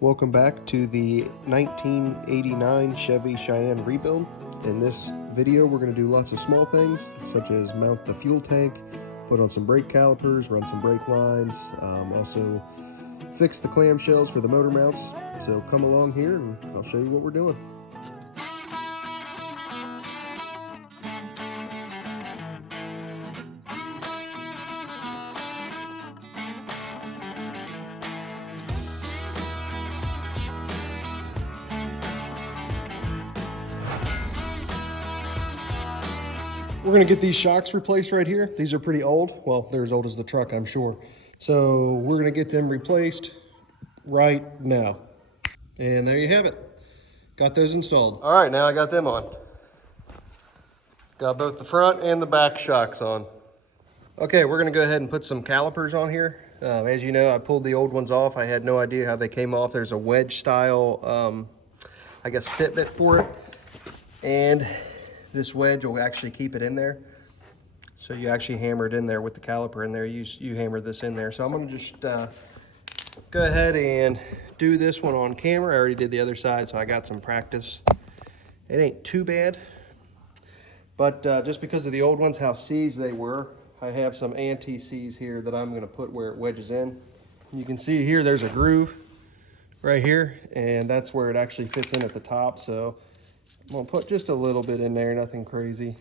Welcome back to the 1989 Chevy Cheyenne Rebuild. In this video, we're going to do lots of small things, such as mount the fuel tank, put on some brake calipers, run some brake lines, also fix the clamshells for the motor mounts. So come along here and I'll show you what we're doing. We're gonna get these shocks replaced right here. These are pretty old. Well, they're as old as the truck, I'm sure. So we're gonna get them replaced right now. And there you have it. Got those installed. All right, now I got them on. Got both the front and the back shocks on. Okay, we're gonna go ahead and put some calipers on here. As you know, I pulled the old ones off. I had no idea how they came off. There's a wedge style, I guess, fitment for it. And this wedge will actually keep it in there. So you actually hammer it in there with the caliper in there. You hammer this in there. So I'm gonna just go ahead and do this one on camera. I already did the other side, so I got some practice. It ain't too bad. But just because of the old ones, how seized they were, I have some anti-seize here that I'm gonna put where it wedges in. You can see here, there's a groove right here, and that's where it actually fits in at the top. So I'm gonna put just a little bit in there, nothing crazy.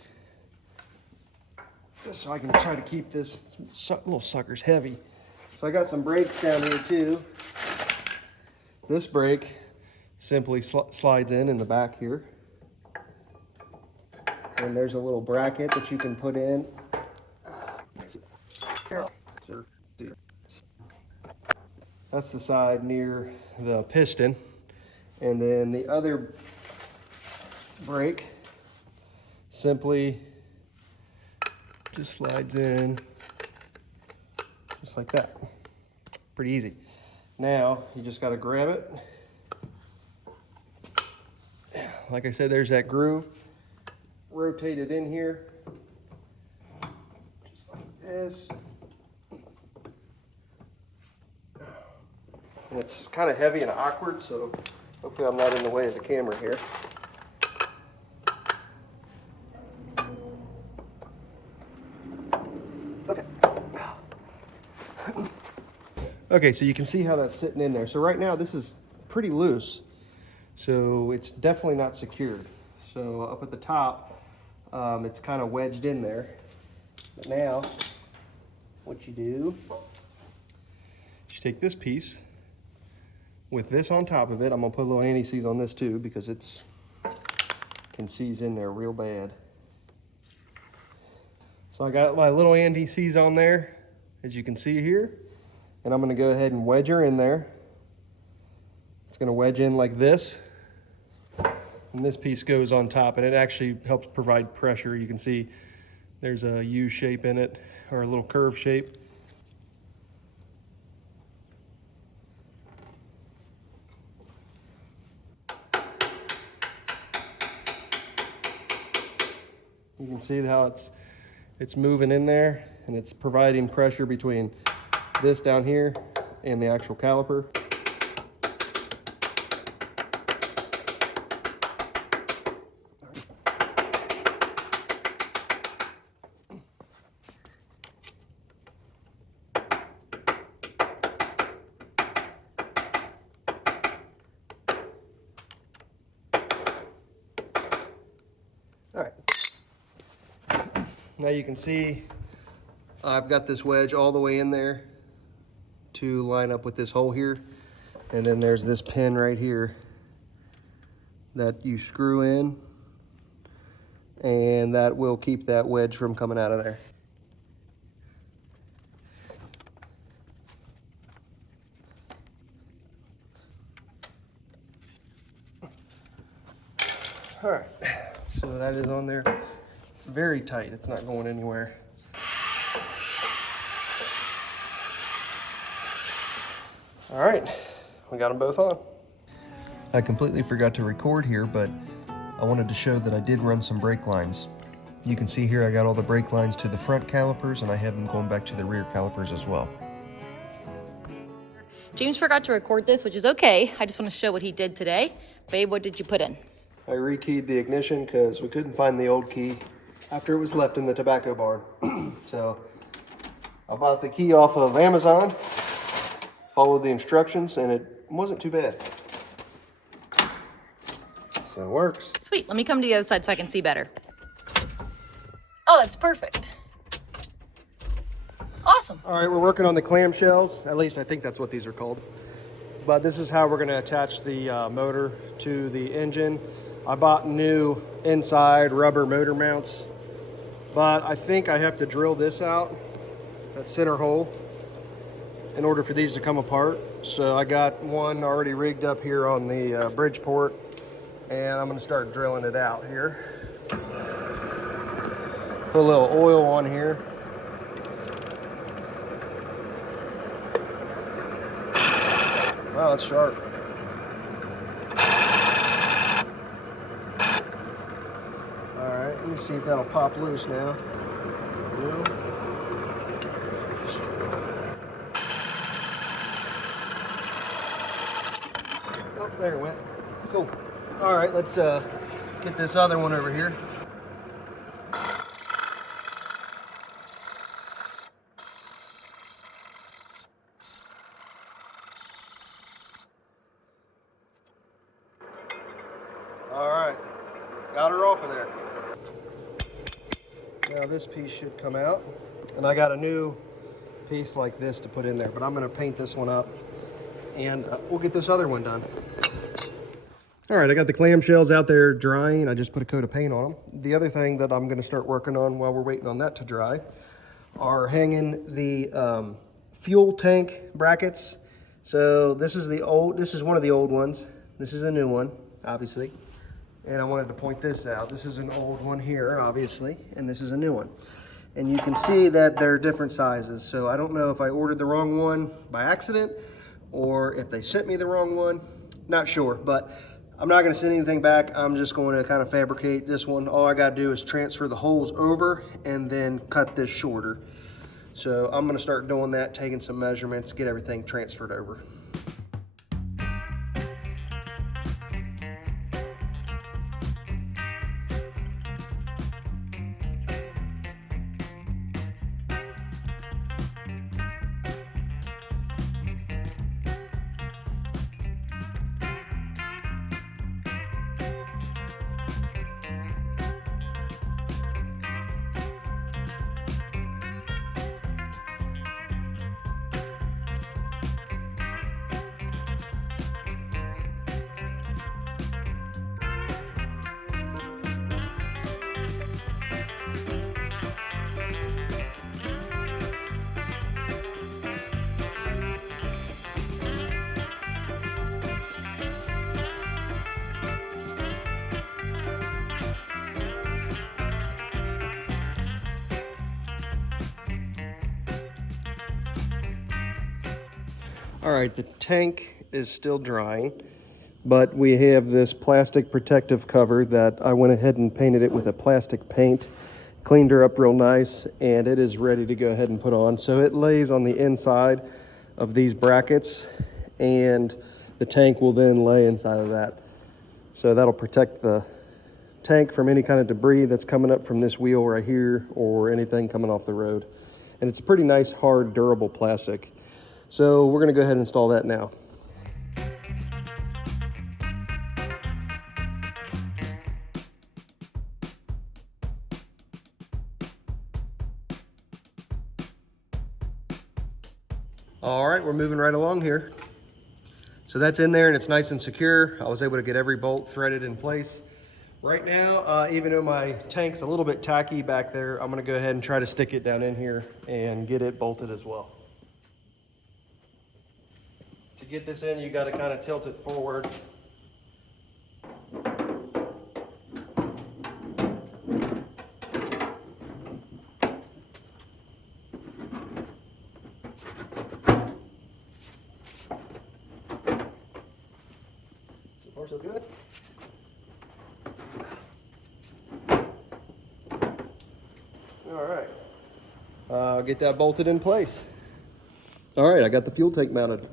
Just so I can try to keep this little sucker's heavy. So I got some brakes down here too. This brake simply slides in the back here. And there's a little bracket that you can put in. That's the side near the piston. And then the other brake simply just slides in just like that. Pretty easy. Now you just got to grab it. Like I said, there's that groove. Rotate it in here just like this. And it's kind of heavy and awkward, so hopefully I'm not in the way of the camera here. Okay, so you can see how that's sitting in there. So right now this is pretty loose, so it's definitely not secured. So up at the top, it's kind of wedged in there. But now, what you do, you take this piece with this on top of it. I'm gonna put a little anti-seize on this too because it's can seize in there real bad. So I got my little anti-seize on there, as you can see here. And I'm gonna go ahead and wedge her in there. It's gonna wedge in like this. And this piece goes on top, and it actually helps provide pressure. You can see there's a U shape in it, or a little curve shape. You can see how it's moving in there, and it's providing pressure between this down here and the actual caliper. All right. Now you can see I've got this wedge all the way in there to line up with this hole here. And then there's this pin right here that you screw in, and that will keep that wedge from coming out of there. All right, so that is on there very tight. It's not going anywhere. All right, we got them both on. I completely forgot to record here, but I wanted to show that I did run some brake lines. You can see here I got all the brake lines to the front calipers, and I have them going back to the rear calipers as well. James forgot to record this, which is okay. I just want to show what he did today. Babe, what did you put in? I rekeyed the ignition because we couldn't find the old key after it was left in the tobacco barn. So I bought the key off of Amazon, followed the instructions, and it wasn't too bad. So it works. Sweet, let me come to the other side so I can see better. Oh, that's perfect. Awesome. All right, we're working on the clamshells. At least I think that's what these are called. But this is how we're going to attach the motor to the engine. I bought new inside rubber motor mounts, but I think I have to drill this out, that center hole, in order for these to come apart. So I got one already rigged up here on the Bridgeport, and I'm going to start drilling it out here. Put a little oil on here. Wow, that's sharp. All right, let me see if that'll pop loose now. Oh, there it went. Cool. All right, let's get this other one over here. All right, got her off of there. Now this piece should come out, and I got a new piece like this to put in there, but I'm gonna paint this one up, and we'll get this other one done. All right, I got the clamshells out there drying. I just put a coat of paint on them. The other thing that I'm gonna start working on while we're waiting on that to dry are hanging the fuel tank brackets. So this is one of the old ones. This is a new one, obviously. And I wanted to point this out. This is an old one here, obviously, and this is a new one. And you can see that they're different sizes. So I don't know if I ordered the wrong one by accident or if they sent me the wrong one. Not sure, but I'm not gonna send anything back. I'm just going to kind of fabricate this one. All I gotta do is transfer the holes over and then cut this shorter. So I'm gonna start doing that, taking some measurements, get everything transferred over. All right, the tank is still drying, but we have this plastic protective cover that I went ahead and painted it with a plastic paint, cleaned her up real nice, and it is ready to go ahead and put on. So it lays on the inside of these brackets, and the tank will then lay inside of that. So that'll protect the tank from any kind of debris that's coming up from this wheel right here or anything coming off the road. And it's a pretty nice, hard, durable plastic. So we're gonna go ahead and install that now. All right, we're moving right along here. So that's in there and it's nice and secure. I was able to get every bolt threaded in place. Right now, even though my tank's a little bit tacky back there, I'm gonna go ahead and try to stick it down in here and get it bolted as well. To get this in, you got to kind of tilt it forward. So far, so good. All right, get that bolted in place. All right, I got the fuel tank mounted.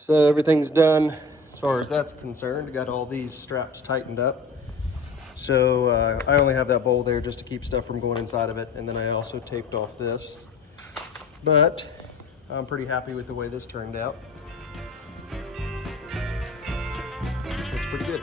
So everything's done as far as that's concerned. Got all these straps tightened up. So I only have that bowl there just to keep stuff from going inside of it. And then I also taped off this. But I'm pretty happy with the way this turned out. Looks pretty good.